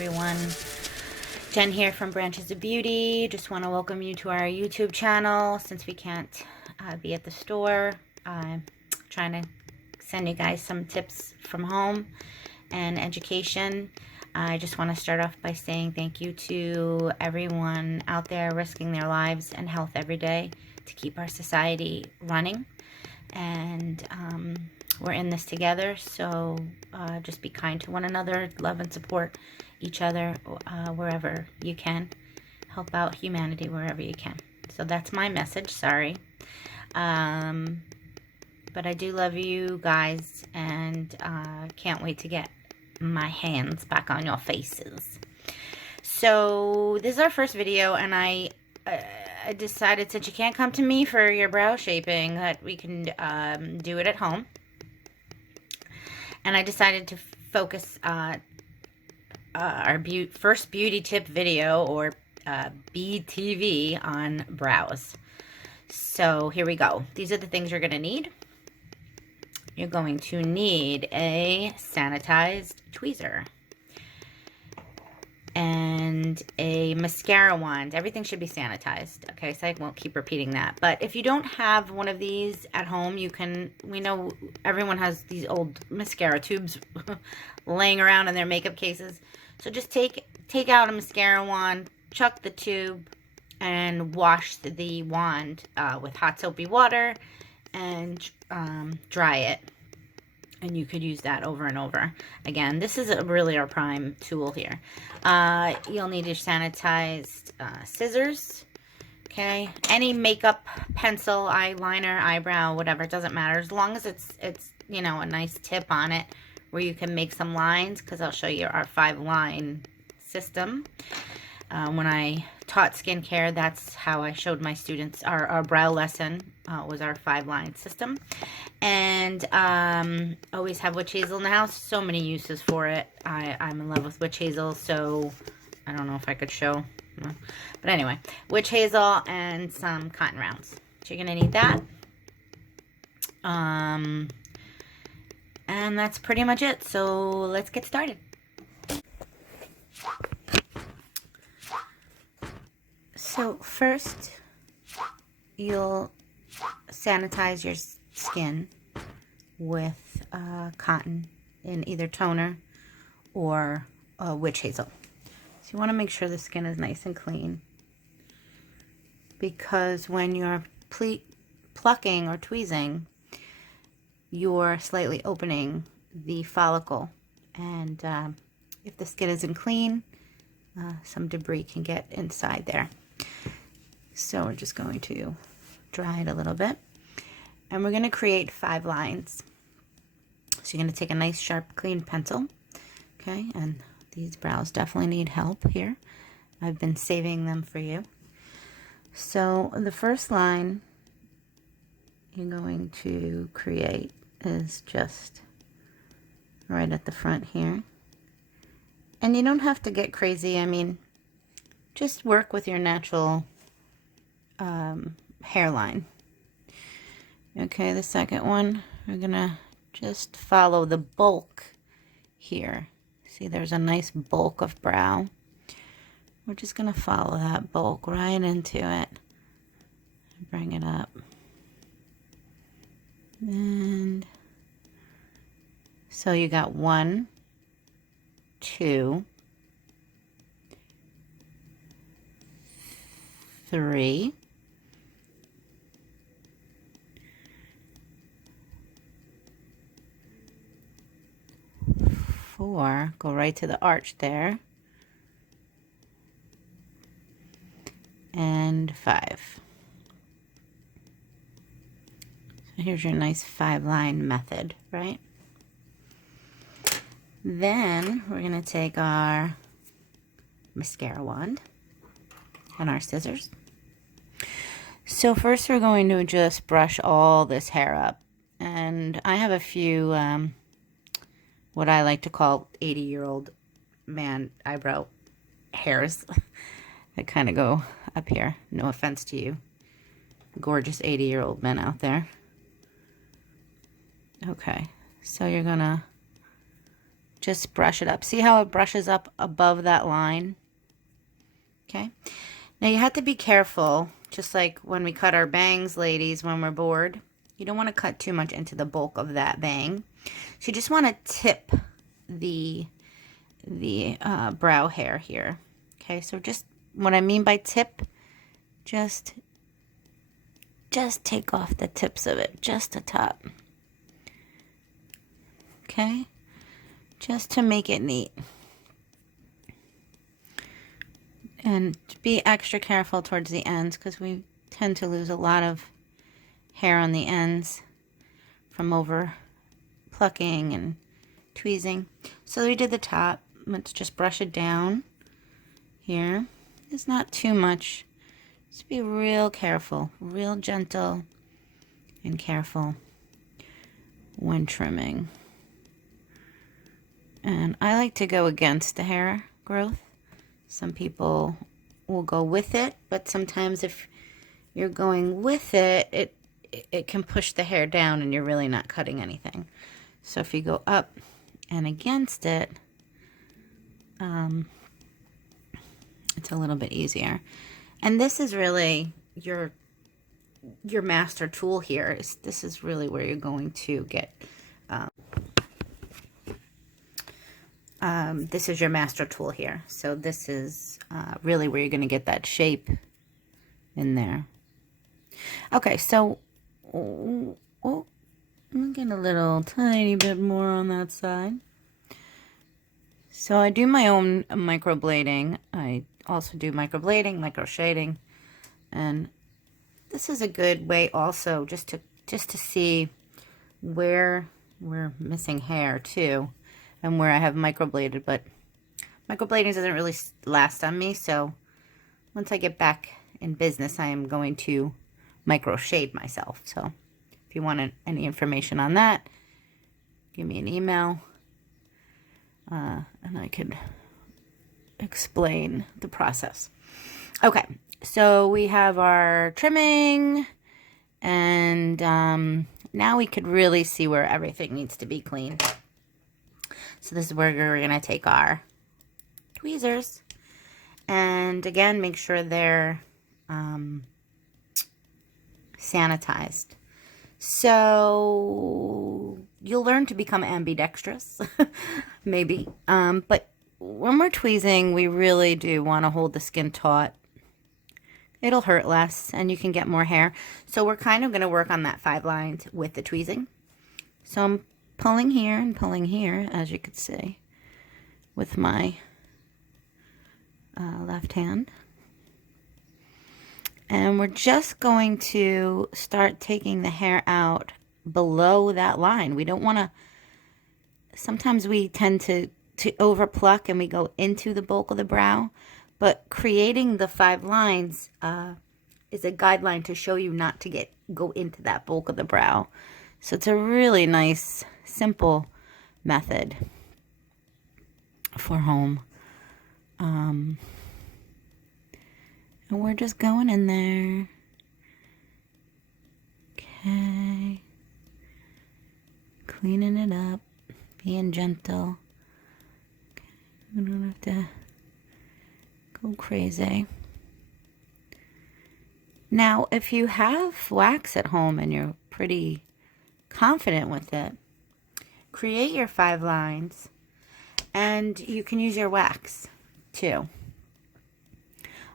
everyone. Jen here from Branches of Beauty. Just want to welcome you to our YouTube channel. Since we can't be at the store, I'm trying to send you guys some tips from home and education. I just want to start off by saying thank you to everyone out there risking their lives and health every day to keep our society running. And we're in this together, so just be kind to one another, love and support each other wherever you can. Help out humanity wherever you can. So that's my message, sorry. But I do love you guys, and can't wait to get my hands back on your faces. So this is our first video, and I decided, since you can't come to me for your brow shaping, that we can do it at home. And I decided to focus our first beauty tip video, or BTV, on brows. So here we go. These are the things you're going to need. You're going to need a sanitized tweezer and a mascara wand. Everything should be sanitized, okay? So I won't keep repeating that. But if you don't have one of these at home, you can, we know everyone has these old mascara tubes laying around in their makeup cases. So just take out a mascara wand, chuck the tube, and wash the wand with hot soapy water and dry it. And you could use that over and over. Again, this is really our prime tool here. You'll need your sanitized scissors, okay? Any makeup pencil, eyeliner, eyebrow, whatever, it doesn't matter. As long as it's you know, a nice tip on it where you can make some lines, because I'll show you our 5-line system. When I taught skincare, that's how I showed my students our brow lesson, was our 5-line system. And always have witch hazel in the house. So many uses for it. I'm in love with witch hazel, so I don't know if I could show. But anyway, witch hazel and some cotton rounds. So you're going to need that. And that's pretty much it. So let's get started. So first, you'll sanitize your skin with cotton in either toner or witch hazel. So you want to make sure the skin is nice and clean, because when you're plucking or tweezing, you're slightly opening the follicle, and if the skin isn't clean, some debris can get inside there. So we're just going to dry it a little bit, and we're going to create 5 lines. So you're going to take a nice sharp clean pencil, okay? And these brows definitely need help here. I've been saving them for you. So the first line you're going to create is just right at the front here. And you don't have to get crazy. I mean, just work with your natural hairline. Okay, the second one, we're gonna just follow the bulk here. See, there's a nice bulk of brow. We're just gonna follow that bulk right into it. Bring it up. And so you got 1, 2, 3, 4, go right to the arch there, and 5. So here's your nice 5-line method, right? Then we're going to take our mascara wand and our scissors. So first we're going to just brush all this hair up. And I have a few, what I like to call 80-year-old man eyebrow hairs that kind of go up here. No offense to you gorgeous 80-year-old men out there. Okay, so you're going to just brush it up. See how it brushes up above that line? Okay. Now you have to be careful, just like when we cut our bangs, ladies, when we're bored. You don't want to cut too much into the bulk of that bang. So you just want to tip the brow hair here. Okay, so just what I mean by tip, just take off the tips of it, just the top. Okay, just to make it neat. And be extra careful towards the ends because we tend to lose a lot of hair on the ends from over plucking and tweezing. So we did the top. Let's just brush it down here. It's not too much. Just be real careful, real gentle and careful when trimming. And I like to go against the hair growth. Some people will go with it, but sometimes if you're going with it, it can push the hair down and you're really not cutting anything. So if you go up and against it, it's a little bit easier. And this is really your master tool here. This is really where you're going to get this is your master tool here. So this is really where you're going to get that shape in there. Okay, so I'm getting a little tiny bit more on that side. So I do my own microblading. I also do microblading, micro shading, and this is a good way also just to see where we're missing hair too, and where I have microbladed. But microblading doesn't really last on me, so once I get back in business, I am going to micro shade myself. So if you want any information on that, give me an email, and I could explain the process. Okay, so we have our trimming, and now we could really see where everything needs to be cleaned. So this is where we're going to take our tweezers, and again, make sure they're sanitized. So you'll learn to become ambidextrous, maybe. But when we're tweezing, we really do want to hold the skin taut. It'll hurt less, and you can get more hair. So we're kind of going to work on that 5 lines with the tweezing. So I'm pulling here and pulling here, as you can see, with my left hand. And we're just going to start taking the hair out below that line. We don't want to, sometimes we tend to over pluck and we go into the bulk of the brow, but creating the 5 lines is a guideline to show you not to go into that bulk of the brow. So it's a really nice, simple method for home. And we're just going in there. Okay. Cleaning it up. Being gentle. Okay. We don't have to go crazy. Now, if you have wax at home and you're pretty confident with it, create your 5 lines. And you can use your wax too.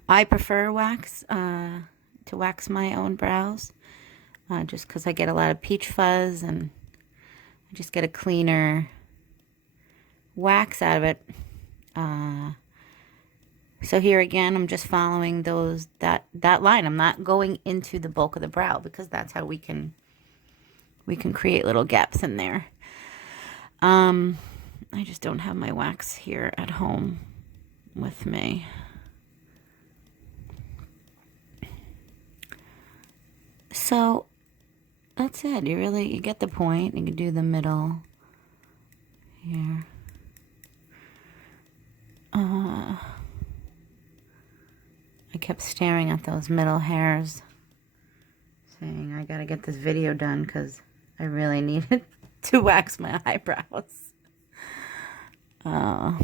I prefer wax to wax my own brows, just because I get a lot of peach fuzz and I just get a cleaner wax out of it. So here again, I'm just following that line. I'm not going into the bulk of the brow because that's how we can create little gaps in there. I just don't have my wax here at home with me. So that's it. You get the point. You can do the middle here. I kept staring at those middle hairs, saying I gotta get this video done because I really needed to wax my eyebrows. Okay.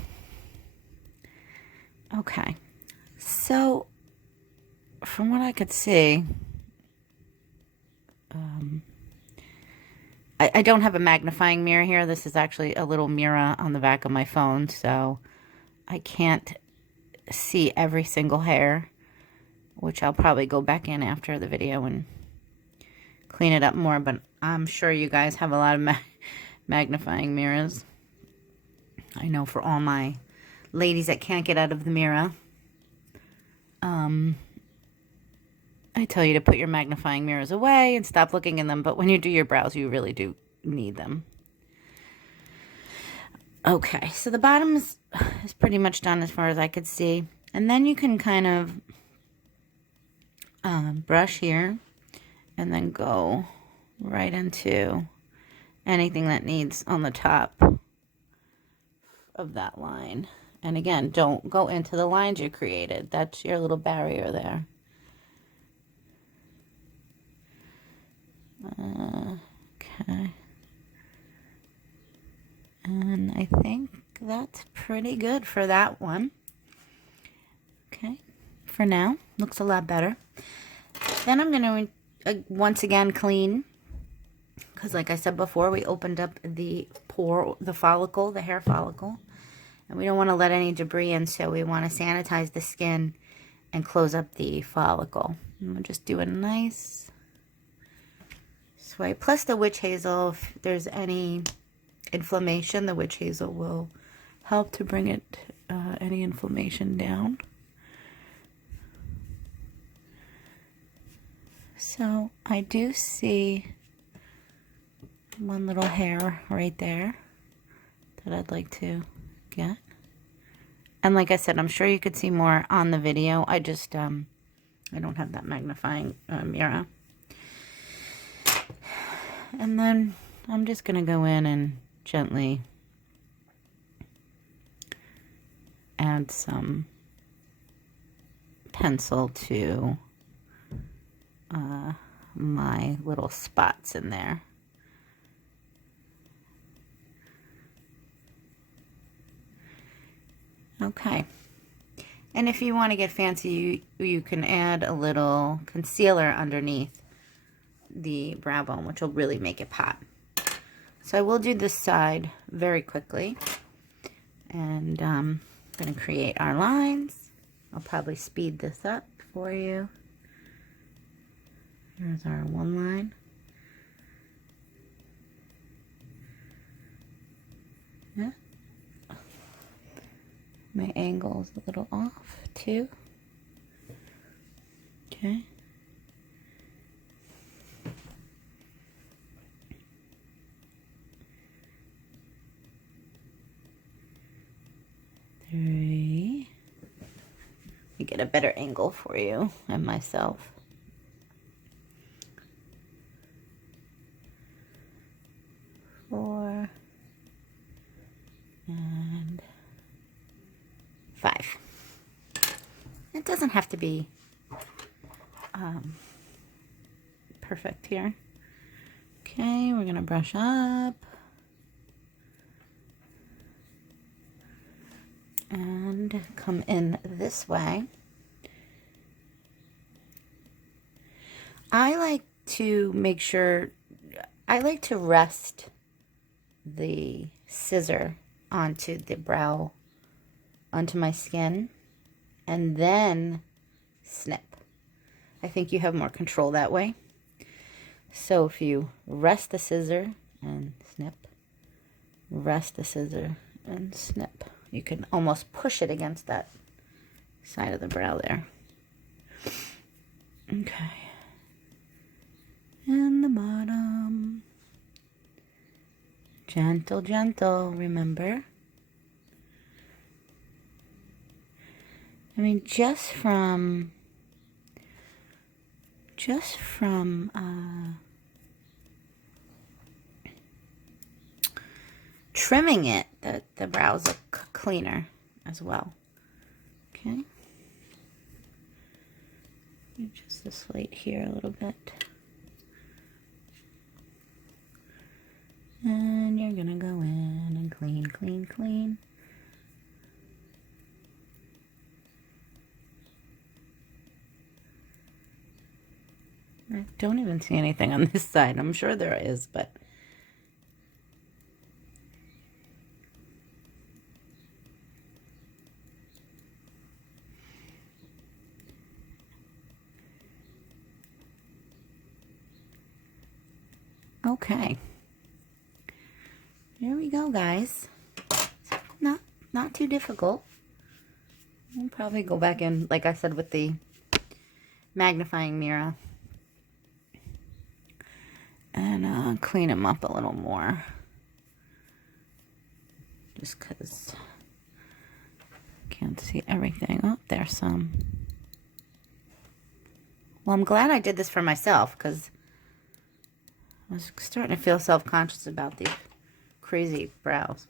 So, from what I could see, I don't have a magnifying mirror here. This is actually a little mirror on the back of my phone, so I can't see every single hair, which I'll probably go back in after the video and clean it up more, but I'm sure you guys have a lot of magnifying mirrors. I know for all my ladies that can't get out of the mirror, I tell you to put your magnifying mirrors away and stop looking in them, but when you do your brows, you really do need them. Okay, so the bottom is pretty much done as far as I could see. And then you can kind of brush here and then go right into anything that needs on the top of that line. And again, don't go into the lines you created. That's your little barrier there. Okay. And I think that's pretty good for that one. Okay. For now, looks a lot better. Then I'm going to once again clean, because like I said before, we opened up the follicle, the hair follicle, and we don't want to let any debris in, so we want to sanitize the skin and close up the follicle. And we'll just do a nice swipe. Plus the witch hazel, if there's any inflammation, the witch hazel will help to bring it any inflammation down. So I do see one little hair right there that I'd like to get. And like I said, I'm sure you could see more on the video. I just, I don't have that magnifying mirror. And then I'm just going to go in and gently add some pencil to my little spots in there. Okay. And if you want to get fancy, you can add a little concealer underneath the brow bone, which will really make it pop. So I will do this side very quickly. And I'm going to create our lines. I'll probably speed this up for you. Here's our one line. Yeah. My angle is a little off too. Okay. Three. Let me get a better angle for you and myself. 4 and 5. It doesn't have to be perfect here. Okay, we're gonna brush up and come in this way. I like to make sure, I like to rest the scissor onto the brow, onto my skin, and then snip. I think you have more control that way. So if you rest the scissor and snip, rest the scissor and snip, you can almost push it against that side of the brow there. Okay. And the bottom. Gentle, gentle, remember? I mean, just from trimming it, the brows look cleaner as well. Okay. Just this light here a little bit. And you're gonna go in and clean, clean, clean. I don't even see anything on this side. I'm sure there is, but... Okay. There we go, guys. Not too difficult. I'll probably go back in, like I said, with the magnifying mirror. And clean them up a little more. Just because I can't see everything. Oh, there's some. Well, I'm glad I did this for myself, because I was starting to feel self-conscious about these crazy brows.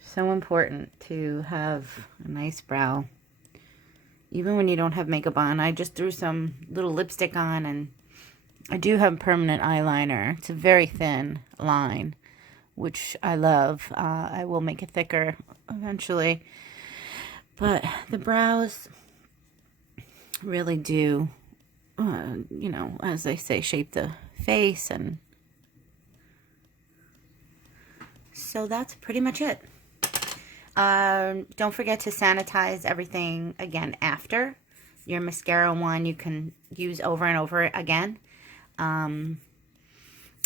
So important to have a nice brow. Even when you don't have makeup on. I just threw some little lipstick on, and I do have permanent eyeliner. It's a very thin line, which I love. I will make it thicker eventually. But the brows really do, you know, as they say, shape the face. And so that's pretty much it. Don't forget to sanitize everything again after. Your mascara one you can use over and over again.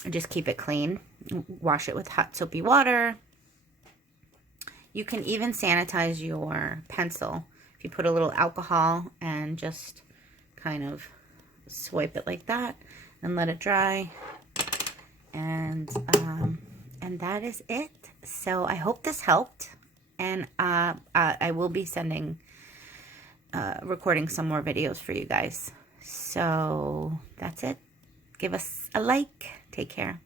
Just keep it clean. Wash it with hot soapy water. You can even sanitize your pencil. If you put a little alcohol and just kind of swipe it like that and let it dry. And that is it. So I hope this helped. And I will be recording some more videos for you guys. So that's it. Give us a like. Take care.